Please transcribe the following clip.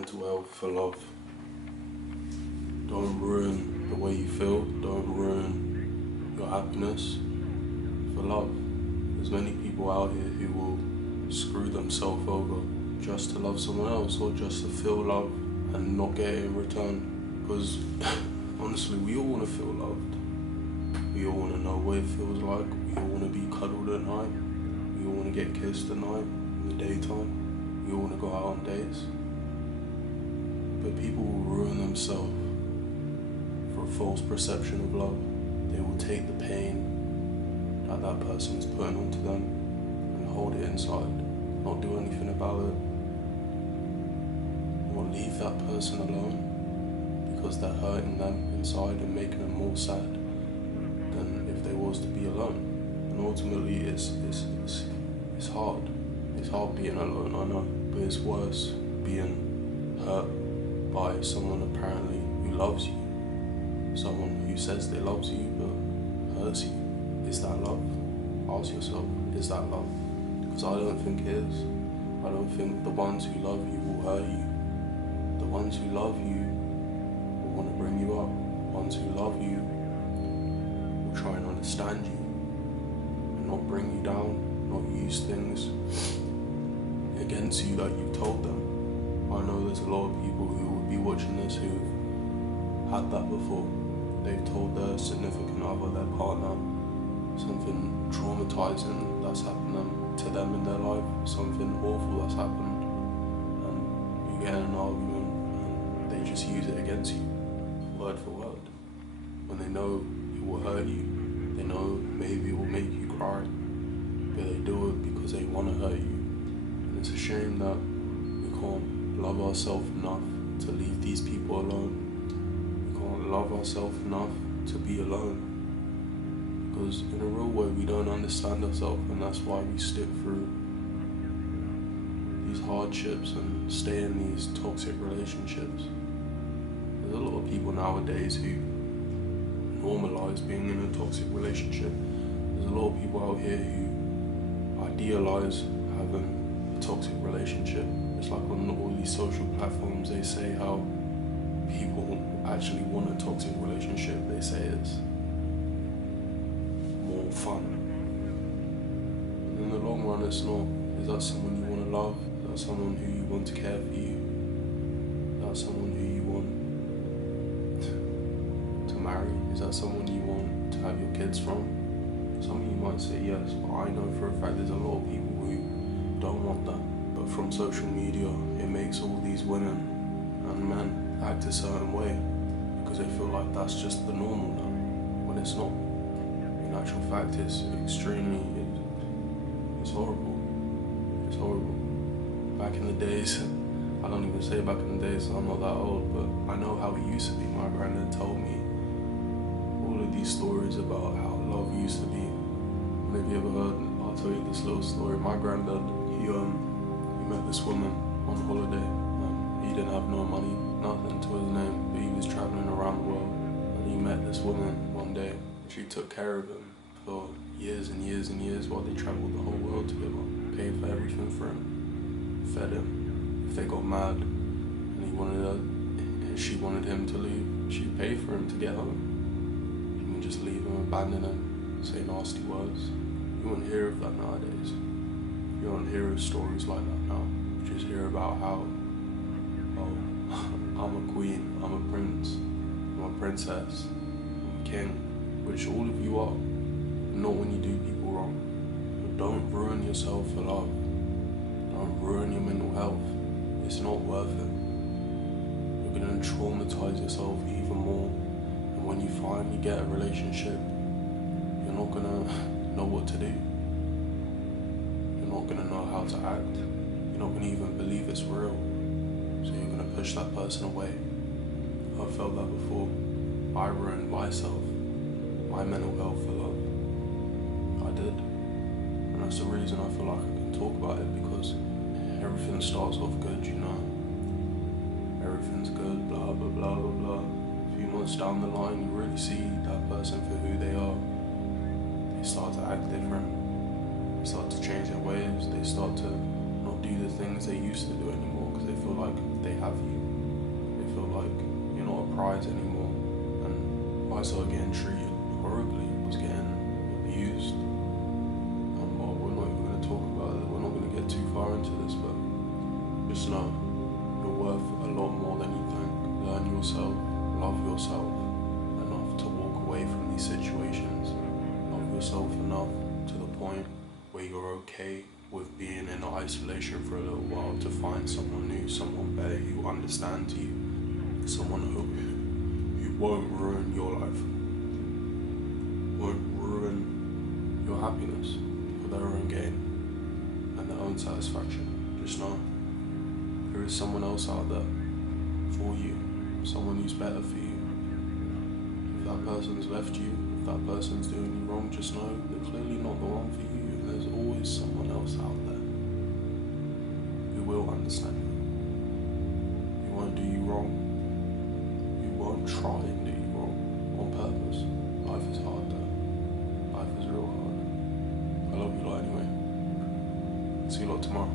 mental health for love. Don't ruin the way you feel. Don't ruin your happiness for love. There's many people out here who will screw themselves over just to love someone else or just to feel love and not get it in return. Because honestly, we all want to feel loved. We all want to know what it feels like. We all want to be cuddled at night. We all want to get kissed at night, in the daytime. We all want to go out on dates. But people will ruin themselves for a false perception of love. They will take the pain that that person is putting onto them and hold it inside, not do anything about it, or leave that person alone because they're hurting them inside and making them more sad than if they was to be alone. And ultimately it's hard. It's hard being alone, I know, but it's worse being hurt by someone apparently who loves you. Someone who says they loves you but hurts you. Is that love? Ask yourself, is that love? Because I don't think it is. I don't think the ones who love you will hurt you. The ones who love you will want to bring you up. The ones who love you will try and understand you and not bring you down, not use things against you that you've told them. I know there's a lot of people who will be watching this who've had that before. They've told their significant other, their partner, something traumatizing that's happened to them in their life, something awful that's happened, and you get in an argument and they just use it against you, word for word. When they know it will hurt you, they know maybe it will make you cry, but they do it because they want to hurt you. And it's a shame that we can't love ourselves enough to leave these people alone. We can't love ourselves enough to be alone. Because in a real way we don't understand ourselves, and that's why we stick through these hardships and stay in these toxic relationships. There's a lot of people nowadays who normalize being in a toxic relationship. There's a lot of people out here who idealize having a toxic relationship. It's like on all these social platforms they say how people actually want a toxic relationship. They say it's more fun. And in the long run it's not. Is that someone you want to love? Is that someone who you want to care for you? Is that someone who you want to marry? Is that someone you want to have your kids from? Some of you might say yes, but I know for a fact there's a lot of people who don't want that. But from social media, it makes all these women and men act a certain way because they feel like that's just the normal now, when it's not. In actual fact, it's extremely, it's horrible. It's horrible. Back in the days, I don't even say back in the days, I'm not that old, but I know how it used to be. My granddad told me all of these stories about how love used to be. And if you ever heard, I'll tell you this little story. My granddad, he met this woman on holiday. He didn't have no money, nothing to his name, but he was traveling around the world. And he met this woman one day. She took care of him for years and years and years while they traveled the whole world together. Paid for everything for him, fed him. If they got mad and she wanted him to leave, she'd pay for him to get home. She wouldn't just leave him, abandon him, say nasty words. You wouldn't hear of that nowadays. You don't hear of stories like that now. You just hear about how, oh, I'm a queen, I'm a prince, I'm a princess, I'm a king, which all of you are, not when you do people wrong. But don't ruin yourself for love. Don't ruin your mental health. It's not worth it. You're gonna traumatize yourself even more. And when you finally get a relationship, you're not gonna know what to do. You're not gonna know how to act. You're not gonna even believe it's real. So you're gonna push that person away. I've felt that before. I ruined myself, my mental health for love. I did. And that's the reason I feel like I can talk about it, because everything starts off good, you know. Everything's good, blah, blah, blah, blah, blah. A few months down the line, you really see that person for who they are. They start to act different. They start to change their ways. They start to not do the things they used to do anymore because they feel like they have you. They feel like you're not a prize anymore. And I started getting treated horribly. I was getting abused. Well, we're not even going to talk about it. We're not going to get too far into this, but just know you're worth a lot more than you think. Learn yourself, love yourself enough to walk away from these situations. Love yourself enough to the point where you're okay with being in isolation for a little while to find someone new, someone better who understands you, someone who won't ruin your life, won't ruin your happiness for their own gain and their own satisfaction. Just know there is someone else out there for you, someone who's better for you. If that person's left you, if that person's doing you wrong, just know they're clearly not the one for you. There's always someone else out there who will understand you. Who won't do you wrong. Who won't try and do you wrong on purpose. Life is hard though. Life is real hard. I love you lot anyway. See you lot tomorrow.